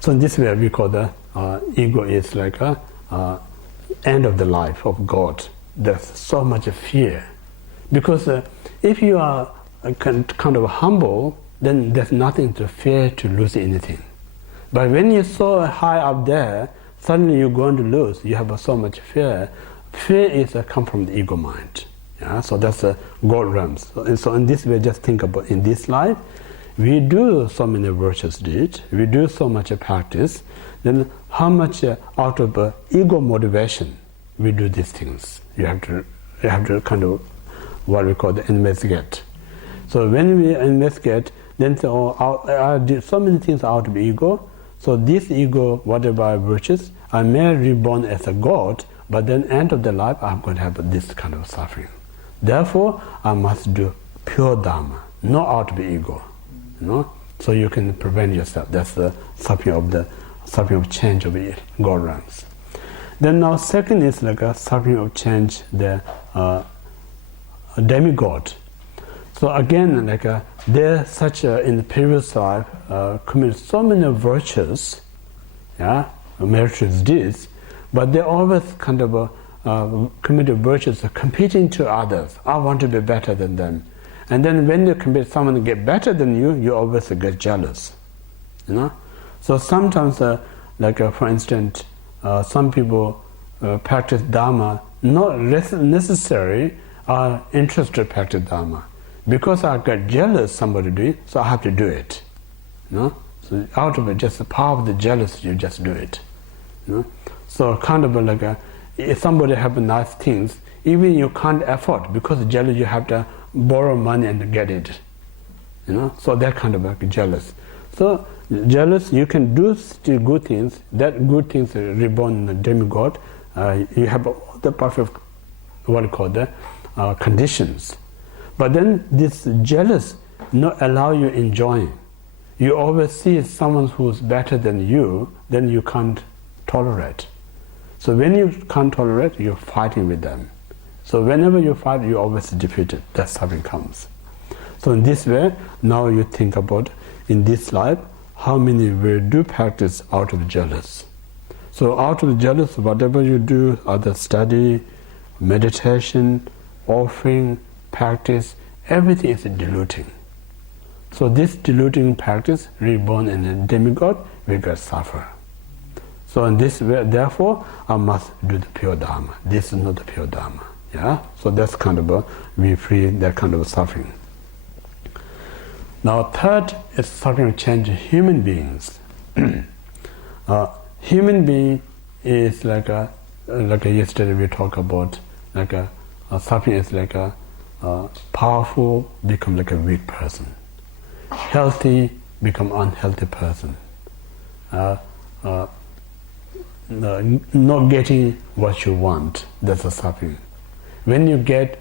So in this way we call the ego is like a end of the life of God. There's so much fear. Because if you are kind of humble, then there's nothing to fear to lose anything. But when you're so high up there, suddenly you're going to lose. You have so much fear. Fear is come from the ego mind. Yeah? So that's the God realms. So in this way, just think about in this life, we do so many virtuous deeds, we do so much practice, then how much out of ego motivation we do these things. You have to kind of what we call the investigate. So when we investigate, then I did so many things out of ego. So this ego, whatever virtues, I may reborn as a God, but then end of the life I'm going to have this kind of suffering. Therefore, I must do pure Dharma, not out of ego. You know? So you can prevent yourself. That's the suffering of change of God realms. Then now second is like a suffering of change, the demigod. So again, like they're such in the previous life committed so many virtues, yeah, meritorious deeds, but they always kind of committed virtues competing to others. I want to be better than them. And then when you compete someone to get better than you, you always get jealous. You know? So sometimes, like for instance, some people practice Dharma, not necessarily are interested to practice Dharma. Because I got jealous somebody do it, so I have to do it. You know? So out of it, just the power of the jealousy, you just do it. You know? So kind of like if somebody have nice things, even you can't afford, because jealous you have to borrow money and get it. You know? So that kind of like jealous. So jealous, you can do still good things, that good things are reborn in the demigod. You have all the perfect, what you call the conditions. But then this jealous not allow you enjoying. You always see someone who's better than you, then you can't tolerate. So when you can't tolerate, you're fighting with them. So whenever you fight, you're always defeated. That's how it comes. So in this way, now you think about in this life, how many we do practice out of jealous. So out of jealous, whatever you do, other study, meditation, offering, practice, everything is diluting. So this diluting practice, reborn in a demigod, we get suffer. So in this way, therefore, I must do the pure Dharma. This is not the pure Dharma. Yeah? So that's kind of we free that kind of suffering. Now third is suffering change human beings. Human being is like yesterday we talked about, like a suffering is like a powerful become like a weak person, healthy become unhealthy person, not getting what you want, that's a suffering. When you get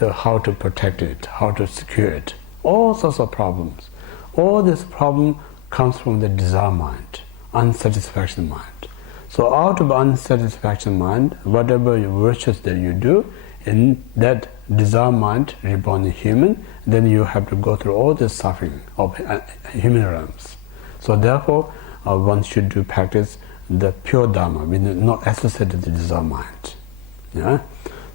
how to protect it, how to secure it, all sorts of problems. All this problem comes from the desire mind, unsatisfaction mind. So out of unsatisfaction mind, whatever virtues that you do, in that desire mind reborn in human, then you have to go through all the suffering of human realms. So therefore, one should do practice the pure Dharma, not associated with the desire mind. Yeah?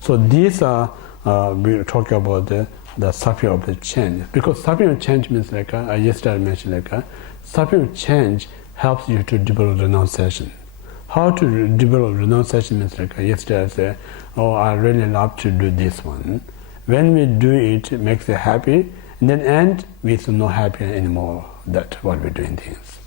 So these are, we're talking about the suffering of the change. Because suffering of change means like, I yesterday mentioned like, suffering of change helps you to develop renunciation. How to develop renunciation means like, yesterday I said, oh, I really love to do this one. When we do it, it makes us happy, and then end, we're not happy anymore that what we're doing things.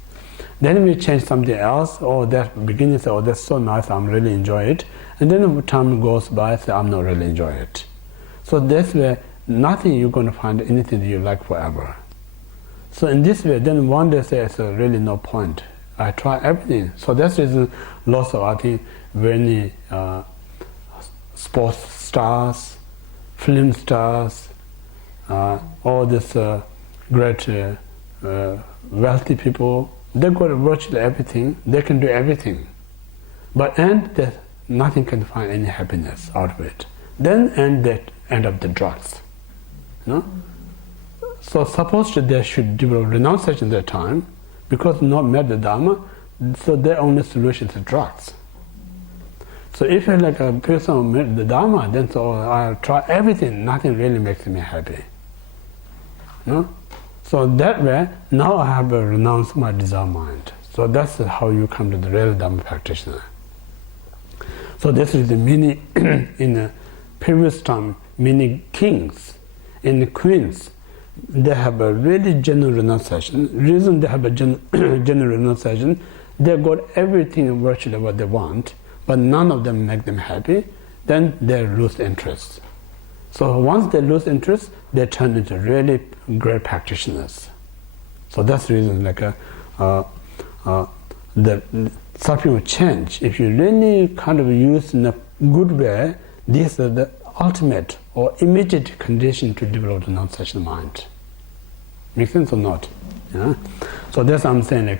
Then we change something else, oh, that beginning say, oh, that's so nice, I'm really enjoy it. And then time goes by, say, I'm not really enjoy it. So that's where nothing you're going to find anything that you like forever. So in this way, then one day say, it's really no point. I try everything. So that's the reason lots of, I think, many sports stars, film stars, all this great wealthy people, they got virtually everything, they can do everything. But nothing can find any happiness out of it. Then end up the drugs. You know? So suppose they should develop renunciation at that time, because not met the Dharma, so their only solution is drugs. So if you're like a person who met the Dharma, then so I'll try everything, nothing really makes me happy. No? So that way, now I have renounced my desire mind. So that's how you come to the real Dharma practitioner. So this is the many, in the previous time, many kings and queens, they have a really genuine renunciation. Reason they have a genuine renunciation, they got everything virtually what they want, but none of them make them happy, then they lose interest. So once they lose interest, they turn into really great practitioners. So that's the reason the something will change. If you really kind of use in a good way, these are the ultimate or immediate condition to develop the non-session mind. Make sense or not? Yeah? So that's what I'm saying,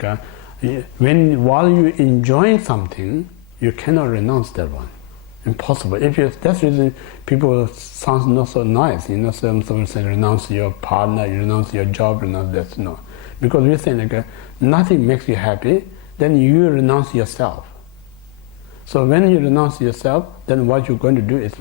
while you're enjoying something, you cannot renounce that one. Impossible. That's the reason people sound not so nice. Someone say renounce your partner, you renounce your job, renounce that. No. Because we're saying nothing makes you happy, then you renounce yourself. So when you renounce yourself, then what you're going to do is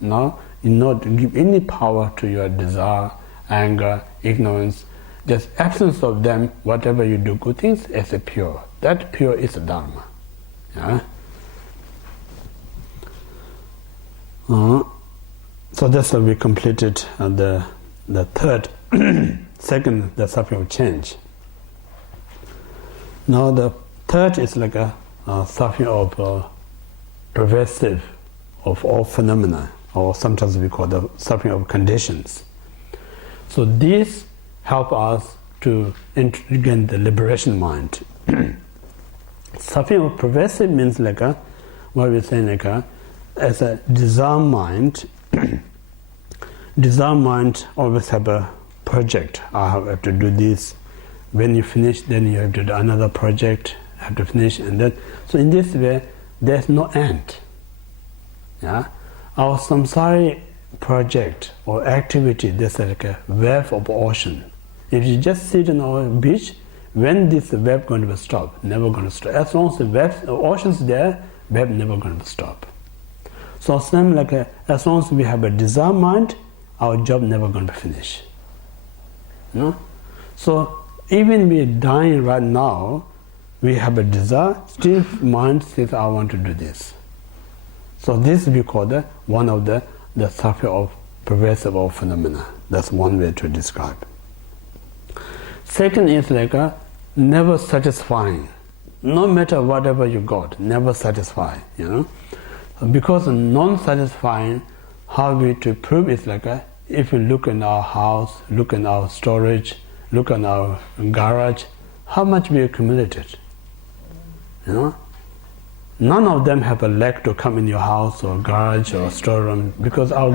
now you not give any power to your desire, anger, ignorance. Just absence of them, whatever you do good things, is a pure. That pure is a Dharma. Yeah? So that's how we completed the third, second, the suffering of change. Now the third is suffering of pervasive of all phenomena, or sometimes we call the suffering of conditions. So these help us to gain the liberation mind. Suffering of pervasive means what we're saying as a desire mind. Desire mind always have a project. I have to do this. When you finish, then you have to do another project. Have to finish, and then so in this way, there's no end. Yeah, our samsari project or activity, there's like a wave of ocean. If you just sit on our beach, when this wave going to stop? Never going to stop. As long as the ocean's there, wave never going to stop. So same as long as we have a desire mind, our job never going to finish. No? So even we dying right now, we have a desire, still mind says, I want to do this. So this we call one of the suffering of pervasive of phenomena. That's one way to describe. Second is never satisfying. No matter whatever you got, never satisfy. Because non-satisfying, how we to prove is if you look in our house, look in our storage, look in our garage, how much we accumulated. None of them have a leg to come in your house or garage or storeroom because our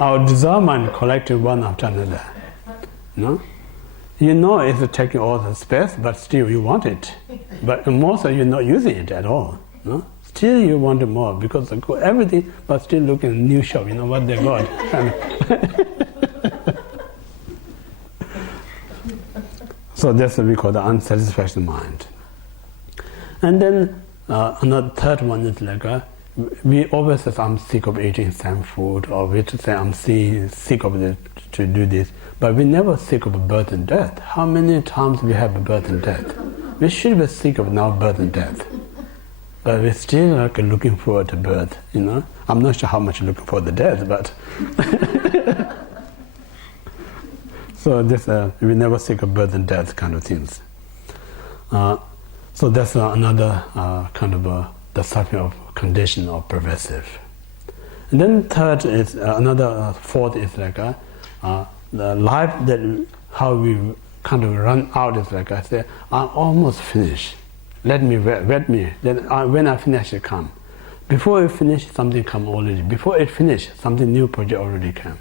our desire mind collected one after another. It's taking all the space, but still you want it. But most of you not using it at all. Still you want more because they got everything, but still looking at new shop. What they got. So that's what we call the unsatisfaction mind. And then another third one is we always say I'm sick of eating same food, or we say I'm sick of to do this, but we never sick of birth and death. How many times we have birth and death? We should be sick of now birth and death, but we're still looking forward to birth. I'm not sure how much looking for the death, but so this we never sick of birth and death kind of things. So that's another kind of the suffering of condition or pervasive. And then third is fourth is the life that how we kind of run out is I say, I'm almost finished. Let me wait me. Then when I finish, it come. Before it finish, something come already. Before it finish, something new project already came.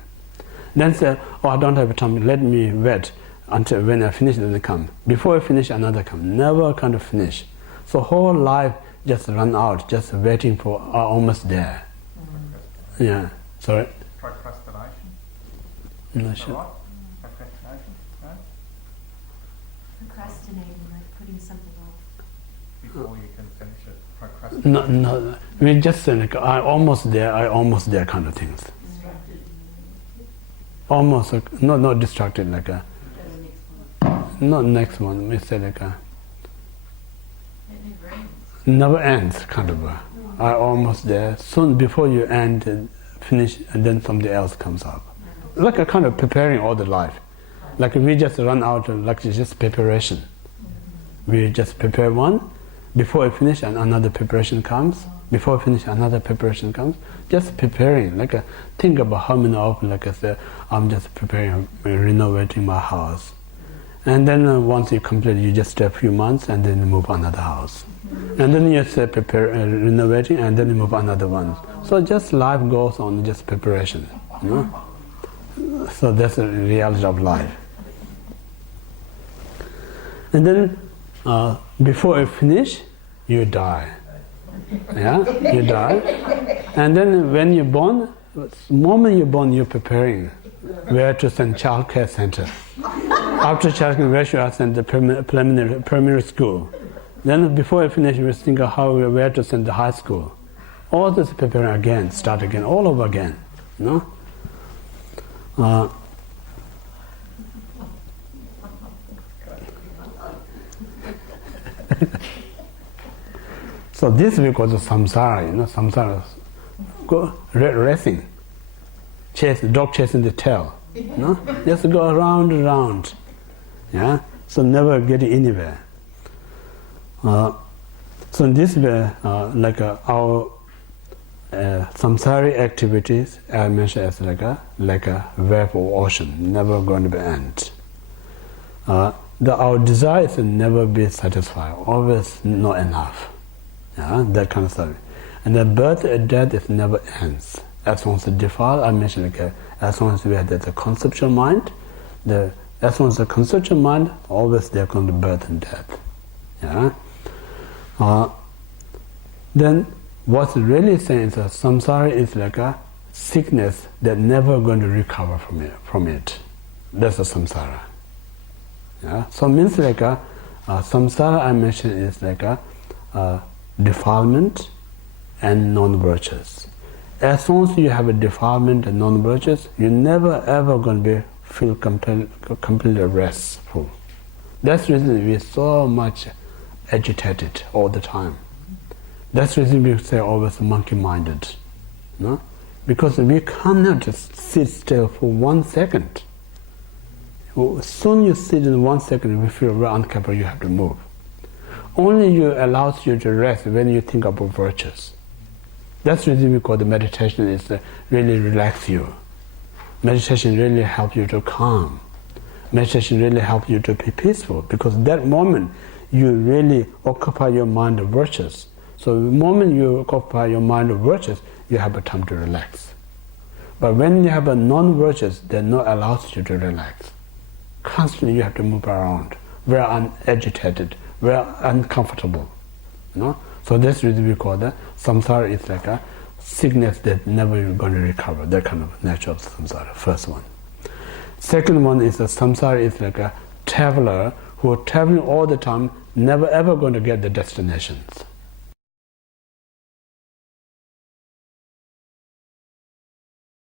Then say, I don't have time. Let me wait until when I finish, then it come. Before I finish, another come. Never kind of finish. So whole life just run out, just waiting for almost there. Yeah. Sorry. Procrastination. I'm not sure. Right? Procrastination. No? Procrastinating, like putting something off. Before you can finish it, procrastinating. No, we just say like I almost there kind of things. Almost, not distracted like a. Not next one. We say like a. Never ends kind of. I almost there. Soon before you end, finish, and then something else comes up. Like a kind of preparing all the life. Like we just run out of like just preparation. We just prepare one. Before I finish, and another preparation comes. Before I finish, another preparation comes. Just preparing, like think about how many often, like I said, I'm just preparing, renovating my house. And then once you complete, you just stay a few months and then move another house. And then you say prepare, renovating, and then you move another one. So just life goes on, just preparation, you know? So that's the reality of life. And then before you finish, you die. Yeah, you die. And then when you're born, the moment you're born, you're preparing where to send child care center. After child care, where should I send the primary school? Then before you finish, you think of where to send the high school. All this preparing again, start again, all over again. You know? So this we call the samsara, you know, samsara, racing, dog chasing the tail, you know? Just go around and around, yeah? So never get anywhere. So in this way, like our samsaric activities, I mentioned as like a wave or ocean, never going to be end. Our desire is to never be satisfied, always not enough. Yeah, that kind of stuff. And the birth and death is never ends. As long as the default, I mentioned like as long as we have the conceptual mind, as long as the conceptual mind, always there comes the birth and death. Yeah. Then what's really saying is that samsara is like a sickness that never going to recover from it. That's a samsara. Yeah. So it means like samsara I mentioned is like a defilement and non-virtuous. As long as you have a defilement and non-virtuous, you're never ever going to feel completely restful. That's the reason we're so much agitated all the time. That's the reason we say always monkey-minded. No? Because we cannot just sit still for 1 second. As soon as you sit in 1 second, we feel very uncomfortable, you have to move. Only you allows you to rest when you think about virtues. That's the reason we call the meditation is to really relax you. Meditation really helps you to calm. Meditation really helps you to be peaceful, because that moment you really occupy your mind of virtues. So the moment you occupy your mind of virtues, you have a time to relax. But when you have a non-virtuous, that not allows you to relax. Constantly you have to move around, very agitated, very uncomfortable. You know? So that's the reason we call that samsara is like a sickness that never you're going to recover, that kind of nature of samsara, first one. Second one is that samsara is like a traveler who are traveling all the time, never ever going to get the destinations.